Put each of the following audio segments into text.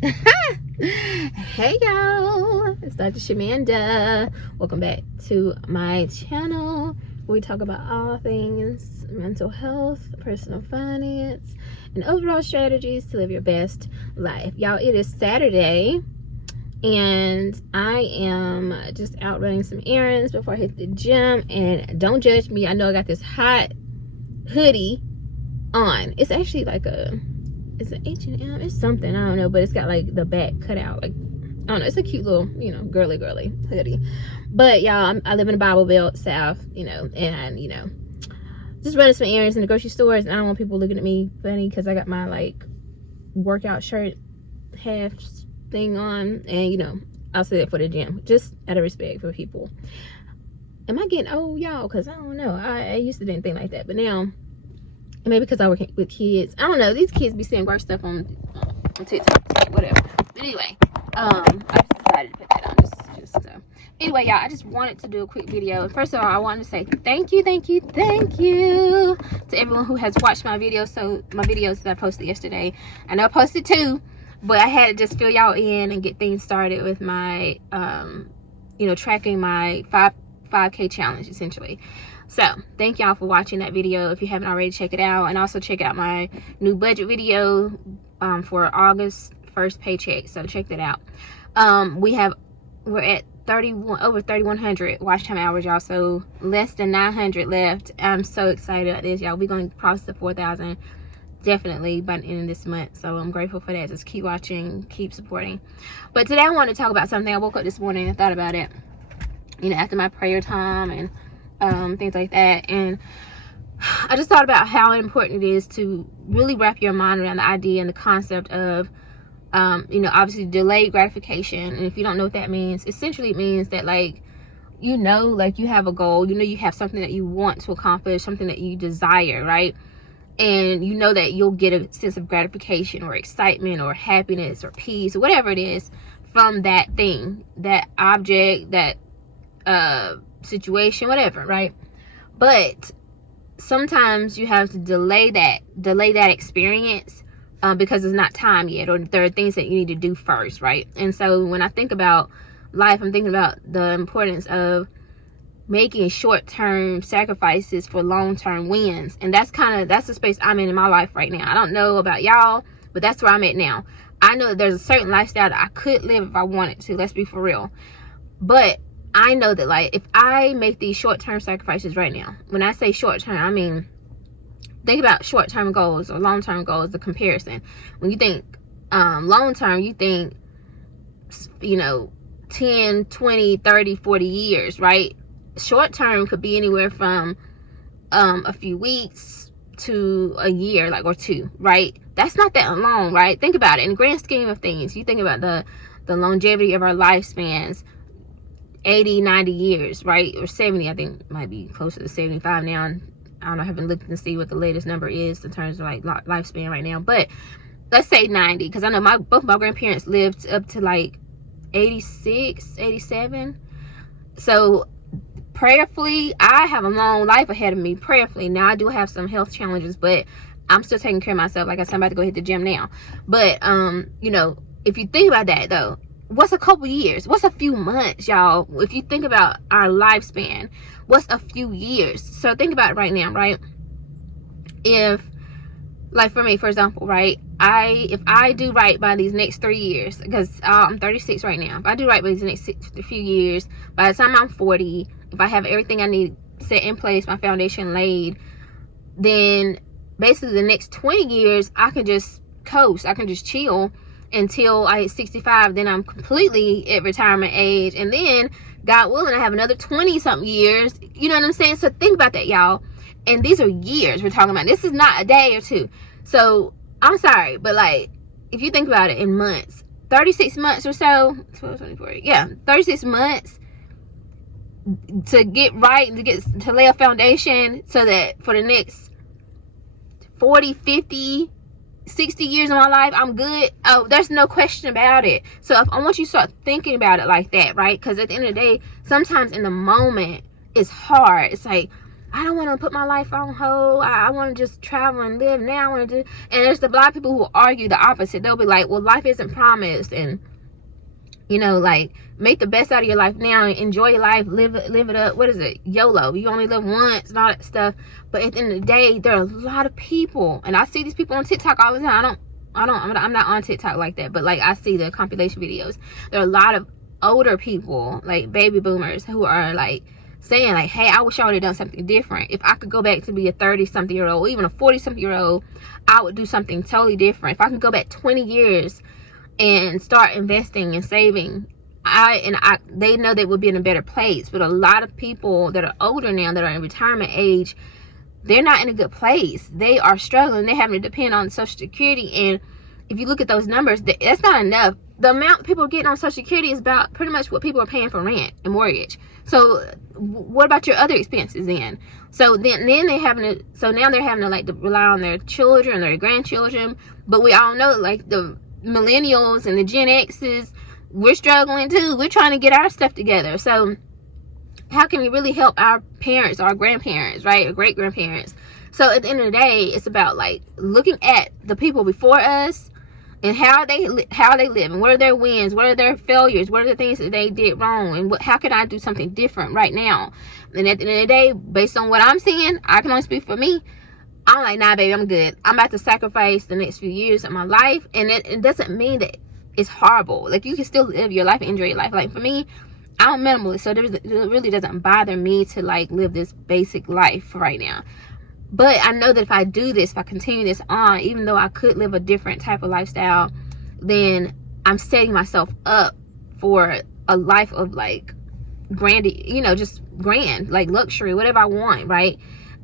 Hey y'all, it's Dr. Shamanda. Welcome back to my channel where we talk about all things mental health, personal finance, and overall strategies to live your best life. Y'all, it is Saturday and I am just out running some errands before I hit the gym. And don't judge me, I know I got this hot hoodie on. It's actually like it's an H&M, it's something, I don't know, but it's got like the back cut out, like, I don't know, it's a cute little, girly hoodie. But y'all, I live in the Bible Belt South, and just running some errands in the grocery stores, and I don't want people looking at me funny because I got my like workout shirt half thing on, and I'll say that for the gym, just out of respect for people. Am I getting old, y'all? Because I don't know, I used to didn't think like that, but now maybe because I work with kids. I don't know. These kids be saying worse stuff on TikTok, like whatever. But anyway, I just decided to put that on. Just so. Anyway, y'all, I just wanted to do a quick video. First of all, I wanted to say thank you to everyone who has watched my videos. So my videos that I posted yesterday, I know I posted 2, but I had to just fill y'all in and get things started with my, tracking my 5K challenge essentially. So thank y'all for watching that video. If you haven't already, check it out, and also check out my new budget video for August 1st paycheck. So check that out. We're at over 3,100 watch time hours, y'all. So less than 900 left. I'm so excited about this, y'all. We're going to cross the 4,000 definitely by the end of this month. So I'm grateful for that. Just keep watching, keep supporting. But today I want to talk about something. I woke up this morning and thought about it, after my prayer time and things like that, and I just thought about how important it is to really wrap your mind around the idea and the concept of obviously delayed gratification. And if you don't know what that means, essentially it means that you have a goal, you have something that you want to accomplish, something that you desire, right? And you know that you'll get a sense of gratification or excitement or happiness or peace or whatever it is from that thing, that object, that situation, whatever, right? But sometimes you have to delay that experience because it's not time yet, or there are things that you need to do first, right? And so when I think about life, I'm thinking about the importance of making short-term sacrifices for long-term wins. And that's the space I'm in my life right now. I don't know about y'all, but that's where I'm at now. I know that there's a certain lifestyle that I could live if I wanted to, let's be for real. But I know that if I make these short-term sacrifices right now, when I say short-term, I mean, think about short-term goals or long-term goals, the comparison. When you think long-term, you think 10, 20, 30, 40 years, right? Short-term could be anywhere from a few weeks to a year, or 2, right? That's not that long, right? Think about it in the grand scheme of things. You think about the longevity of our lifespans, 80, 90 years, right? Or 70, I think might be closer to 75 now. I don't know, I haven't looked to see what the latest number is in terms of lifespan right now, but let's say 90, because I know both my grandparents lived up to 86, 87. So prayerfully, I have a long life ahead of me, prayerfully. Now I do have some health challenges, but I'm still taking care of myself. Like I said, I'm about to go hit the gym now. But if you think about that though, what's a couple years? What's a few months, y'all? If you think about our lifespan, what's a few years? So think about it right now, right? If, for me, for example, right? If I do right by these next 3 years, because I'm 36 right now. If I do right by these next few years, by the time I'm 40, if I have everything I need set in place, my foundation laid, then basically the next 20 years, I can just coast. I can just chill until I hit 65. Then I'm completely at retirement age, and then God willing, I have another 20 something years. You know what I'm saying? So think about that, y'all. And these are years we're talking about. This is not a day or two. So I'm sorry, but if you think about it in months, 36 months or so, 12, 24, yeah, 36 months to get right, to lay a foundation so that for the next 40, 50, 60 years of my life, I'm good. Oh, there's no question about it. So I want you to start thinking about it like that, right? Because at the end of the day, sometimes in the moment, it's hard. It's I don't want to put my life on hold. I want to just travel and live now. I want to do, and there's a lot of people who argue the opposite. They'll be like, well, life isn't promised, and you know, like, make the best out of your life now and enjoy your life, live it up. What is it? YOLO. You only live once and all that stuff. But at the end of the day, there are a lot of people, and I see these people on TikTok all the time. I'm not on TikTok like that, but like I see the compilation videos. There are a lot of older people, like baby boomers, who are like saying like, hey, I wish I would have done something different. If I could go back to be a 30-something-year-old, or even a 40-something-year-old, I would do something totally different. If I can go back 20 years and start investing and saving, they know they would be in a better place. But a lot of people that are older now, that are in retirement age, they're not in a good place. They are struggling. They're having to depend on Social Security, and if you look at those numbers, that's not enough. The amount people are getting on Social Security is about pretty much what people are paying for rent and mortgage. So what about your other expenses then? So then they're having to, so now they're having to like to rely on their children, their grandchildren. But we all know, like, the millennials and the Gen X's, we're struggling too. We're trying to get our stuff together. So how can we really help our parents, our grandparents, right, or great grandparents? So at the end of the day, it's about like looking at the people before us and how they live, and what are their wins, what are their failures, what are the things that they did wrong, and how can I do something different right now? And at the end of the day, based on what I'm seeing, I can only speak for me. I'm like, nah, baby, I'm good. I'm about to sacrifice the next few years of my life, and it doesn't mean that it's horrible. Like, you can still live your life and enjoy your life. Like, for me, I'm minimalist, so it really doesn't bother me to like live this basic life right now. But I know that if I do this, if I continue this on, even though I could live a different type of lifestyle, then I'm setting myself up for a life of like just grand, like luxury, whatever I want, right?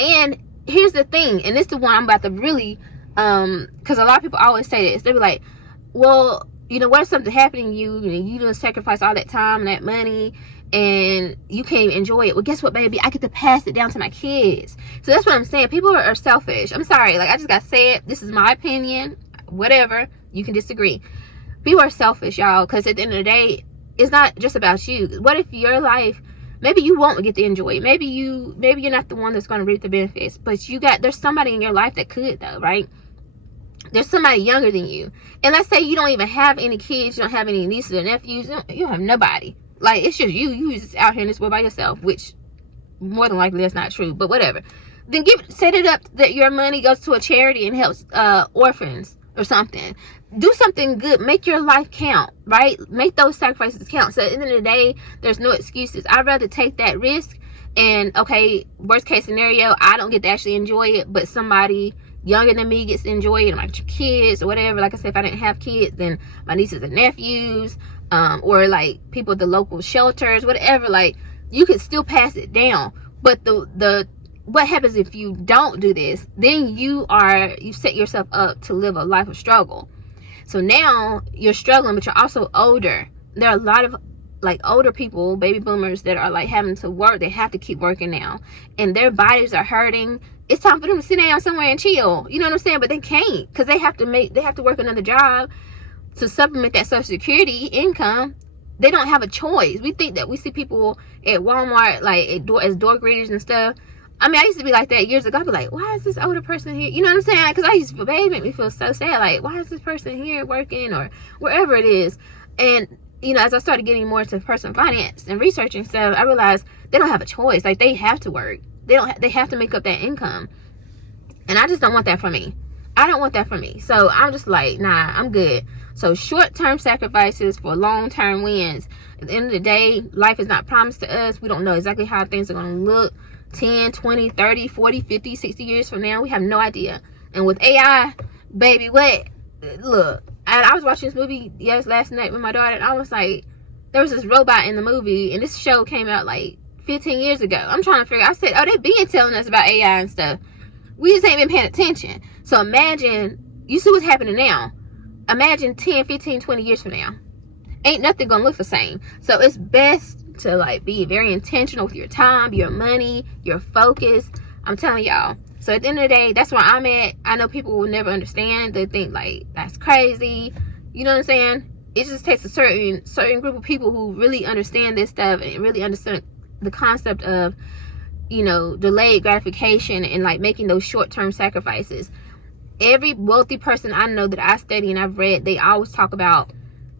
And here's the thing, and this is the one I'm about to really, because a lot of people always say this. They be like, well, what if something happened to you, you done sacrifice all that time and that money, and you can't even enjoy it. Well, guess what, baby? I get to pass it down to my kids. So that's what I'm saying. People are selfish. I'm sorry. Like, I just got to say it. This is my opinion. Whatever. You can disagree. People are selfish, y'all, because at the end of the day, it's not just about you. What if your life, maybe you won't get to enjoy it. Maybe you're not the one that's going to reap the benefits, but there's somebody in your life that could, though, right? There's somebody younger than you. And let's say you don't even have any kids, you don't have any nieces or nephews, you don't have nobody. Like, it's just you just out here in this world by yourself, which more than likely that's not true, but whatever. Then set it up that your money goes to a charity and helps orphans or something. Do something good. Make your life count, right? Make those sacrifices count. So at the end of the day, there's no excuses. I'd rather take that risk, and okay, worst case scenario, I don't get to actually enjoy it, but somebody younger than me gets to enjoy it, my kids or whatever. Like I said, if I didn't have kids, then my nieces and nephews, or like people at the local shelters, whatever. Like, you could still pass it down. But the what happens if you don't do this? Then you set yourself up to live a life of struggle. So now you're struggling, but you're also older. There are a lot of like older people, baby boomers, that are like having to work. They have to keep working now, and their bodies are hurting. It's time for them to sit down somewhere and chill. You know what I'm saying? But they can't, because they have to work another job to supplement that Social Security income. They don't have a choice. We think that we see people at Walmart like as door greeters and stuff. I mean, I used to be like that years ago. I'd be like, why is this older person here? You know what I'm saying? Because I used to feel bad. It made me feel so sad. Like, why is this person here working, or wherever it is? And as I started getting more into personal finance and researching stuff, I realized they don't have a choice. Like, they have to work. They have to make up that income. And I just don't want that for me. I don't want that for me. So I'm just like, nah, I'm good. So short-term sacrifices for long-term wins. At the end of the day, life is not promised to us. We don't know exactly how things are going to look 10, 20, 30, 40, 50, 60 years from now. We have no idea. And with AI, baby, look, I was watching this movie last night with my daughter, and I was like, there was this robot in the movie, and this show came out like 15 years ago. I'm trying to figure out. I said, oh, they been telling us about AI and stuff. We just ain't been paying attention. So imagine, you see what's happening now. Imagine 10, 15, 20 years from now. Ain't nothing gonna look the same. So it's best to like be very intentional with your time, your money, your focus. I'm telling y'all. So at the end of the day, that's where I'm at. I know people will never understand. They think like, that's crazy. You know what I'm saying? It just takes a certain group of people who really understand this stuff and really understand the concept of you know, delayed gratification and like making those short-term sacrifices. Every wealthy person I know that I study and I've read, they always talk about,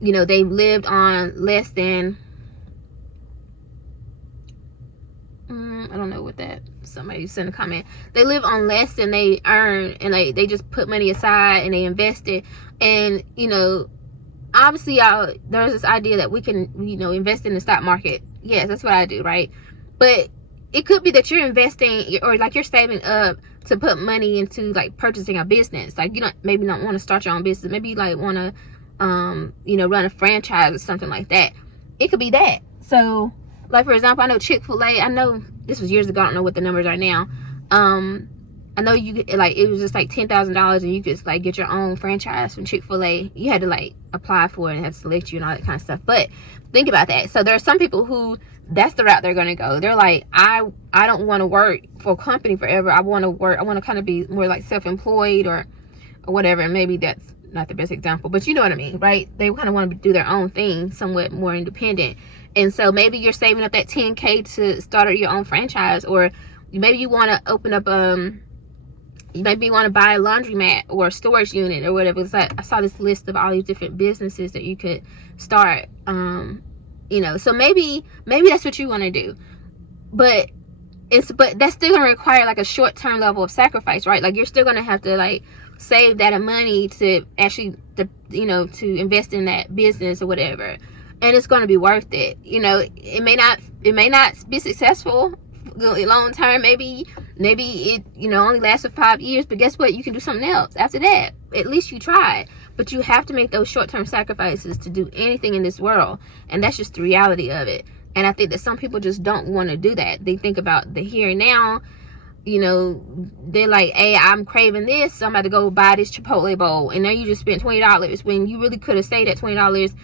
you know, they've lived on less than, I don't know what that, somebody sent a comment. They live on less than they earn, and they just put money aside and they invest it. And, you know, obviously there's this idea that we can, you know, invest in the stock market. Yes, that's what I do, right? But it could be that you're investing, or like you're saving up to put money into like purchasing a business. Like, you don't maybe not want to start your own business. Maybe you like want to you know, run a franchise or something like that. It could be that. So like, for example, I know Chick-fil-A, I know this was years ago, I don't know what the numbers are now. I know you like, it was just like $10,000 and you could like get your own franchise from Chick-fil-A. You had to like apply for it and had to select you and all that kind of stuff. But think about that. So there are some people who, that's the route they're going to go. They're like, I don't want to work for a company forever. I want to kind of be more like self-employed or whatever. And maybe that's not the best example, but you know what I mean, right? They kind of want to do their own thing, somewhat more independent. And so maybe you're saving up that $10K to start your own franchise, or maybe you want to open up maybe you want to buy a laundromat or a storage unit or whatever. It's like, I saw this list of all these different businesses that you could start. You know, so maybe that's what you want to do, but that's still gonna require like a short-term level of sacrifice, right? Like, you're still gonna have to like save that money to actually, you know, to invest in that business or whatever, and it's gonna be worth it. You know, it may not be successful long term. Maybe it, you know, only lasts for 5 years, but guess what? You can do something else after that. At least you tried. But you have to make those short-term sacrifices to do anything in this world, and that's just the reality of it. And I think that some people just don't want to do that. They think about the here and now. You know, they're like, hey, I'm craving this, so I'm about to go buy this Chipotle Bowl, and now you just spent $20 when you really could have saved that $20.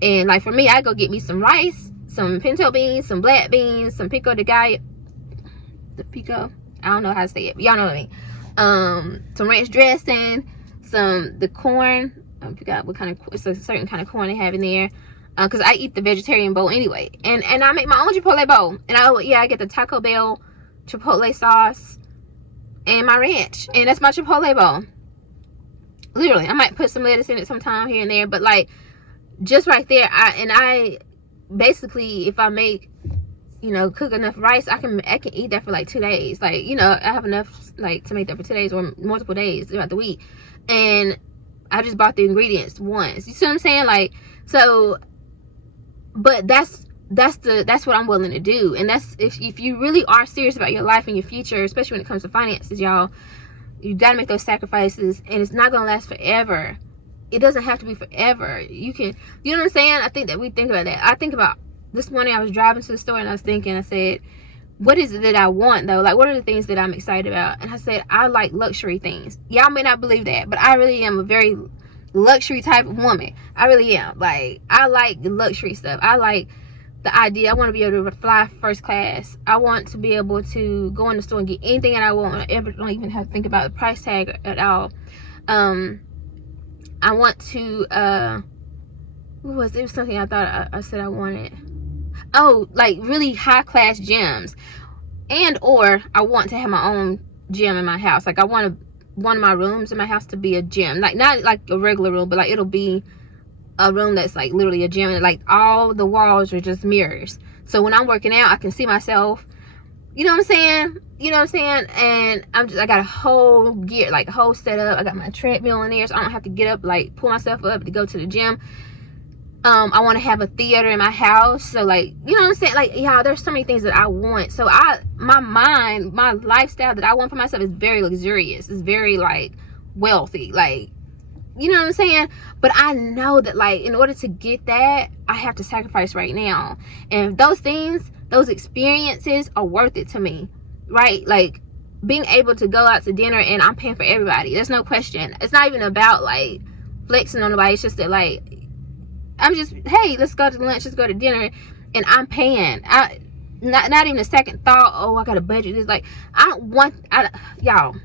And like, for me, I go get me some rice, some pinto beans, some black beans, some pico de gallo, I don't know how to say it, but y'all know what I mean. Some ranch dressing, the corn, I forgot what kind of, it's a certain kind of corn they have in there, because I eat the vegetarian bowl anyway, and I make my own Chipotle bowl, and I get the Taco Bell Chipotle sauce and my ranch, and that's my Chipotle bowl. Literally, I might put some lettuce in it sometime here and there, but like, just right there, I basically, if I make, you know, cook enough rice, I can eat that for like 2 days. Like, you know, I have enough like to make that for 2 days or multiple days throughout the week. And I just bought the ingredients once. You see what I'm saying? Like, so, but that's what I'm willing to do. And that's, if you really are serious about your life and your future, especially when it comes to finances, y'all, you got to make those sacrifices, and it's not gonna last forever. It doesn't have to be forever. You can, you know what I'm saying? I think that we think about that. I think about, this morning I was driving to the store and I was thinking, I said, what is it that I want though? Like, what are the things that I'm excited about? And I said, I like luxury things. Y'all may not believe that, but I really am a very luxury type of woman. I really am. Like, I like the luxury stuff. I like the idea. I want to be able to fly first class. I want to be able to go in the store and get anything that I want. I don't even have to think about the price tag at all. I want to, what was it? It was something I thought I said I wanted. Oh, like really high class gyms, and or I want to have my own gym in my house. Like, I want one of my rooms in my house to be a gym, like not like a regular room, but like it'll be a room that's like literally a gym, and like all the walls are just mirrors. So when I'm working out, I can see myself. You know what I'm saying? You know what I'm saying? And I got a whole gear, like a whole setup. I got my treadmill in there, so I don't have to get up, like pull myself up to go to the gym. I want to have a theater in my house. So like, you know what I'm saying? Like, y'all, there's so many things that I want. So my lifestyle that I want for myself is very luxurious. It's very like wealthy. Like, you know what I'm saying? But I know that like, in order to get that, I have to sacrifice right now. And those things, those experiences are worth it to me, right? Like, being able to go out to dinner and I'm paying for everybody. There's no question. It's not even about like flexing on nobody. It's just that like, I'm just, hey, let's go to lunch, let's go to dinner, and I'm paying. Not even a second thought, oh, I got a budget. It's like, y'all,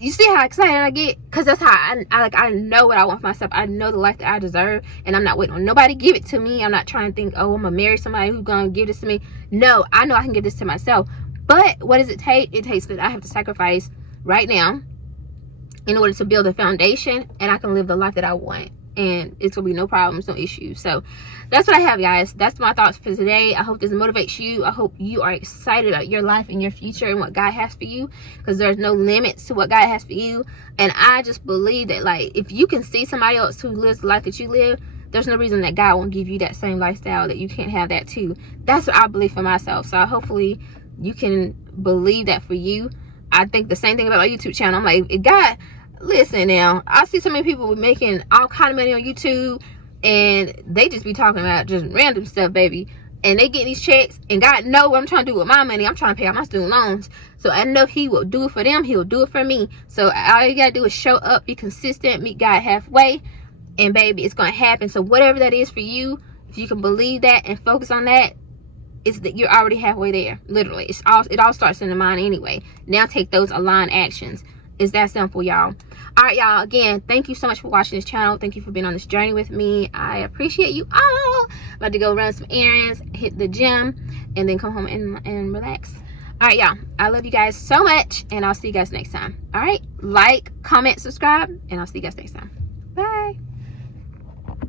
you see how excited I get? Because that's how I know what I want for myself. I know the life that I deserve, and I'm not waiting on nobody to give it to me. I'm not trying to think, oh, I'm gonna marry somebody who's gonna give this to me. No, I know I can give this to myself. But what does it take? It takes that I have to sacrifice right now in order to build a foundation, and I can live the life that I want, and it's gonna be no problems, no issues. So that's what I have, guys. That's my thoughts for today. I hope this motivates you. I hope you are excited about your life and your future and what God has for you, because there's no limits to what God has for you. And I just believe that, like, if you can see somebody else who lives the life that you live, there's no reason that God won't give you that same lifestyle, that you can't have that too. That's what I believe for myself. So hopefully you can believe that for you. I think the same thing about my YouTube channel. I'm like, God, listen now. I see so many people making all kind of money on YouTube, and they just be talking about just random stuff, baby. And they get these checks, and God knows what I'm trying to do with my money. I'm trying to pay off my student loans. So I know He will do it for them. He'll do it for me. So all you gotta do is show up, be consistent, meet God halfway, and baby, it's gonna happen. So whatever that is for you, if you can believe that and focus on that, it's that you're already halfway there. Literally, it all starts in the mind anyway. Now take those aligned actions. It's that simple, y'all. All right, y'all, again, thank you so much for watching this channel. Thank you for being on this journey with me. I appreciate you all. I'm about to go run some errands, hit the gym, and then come home and relax. All right, y'all, I love you guys so much, and I'll see you guys next time. All right, like, comment, subscribe, and I'll see you guys next time. Bye.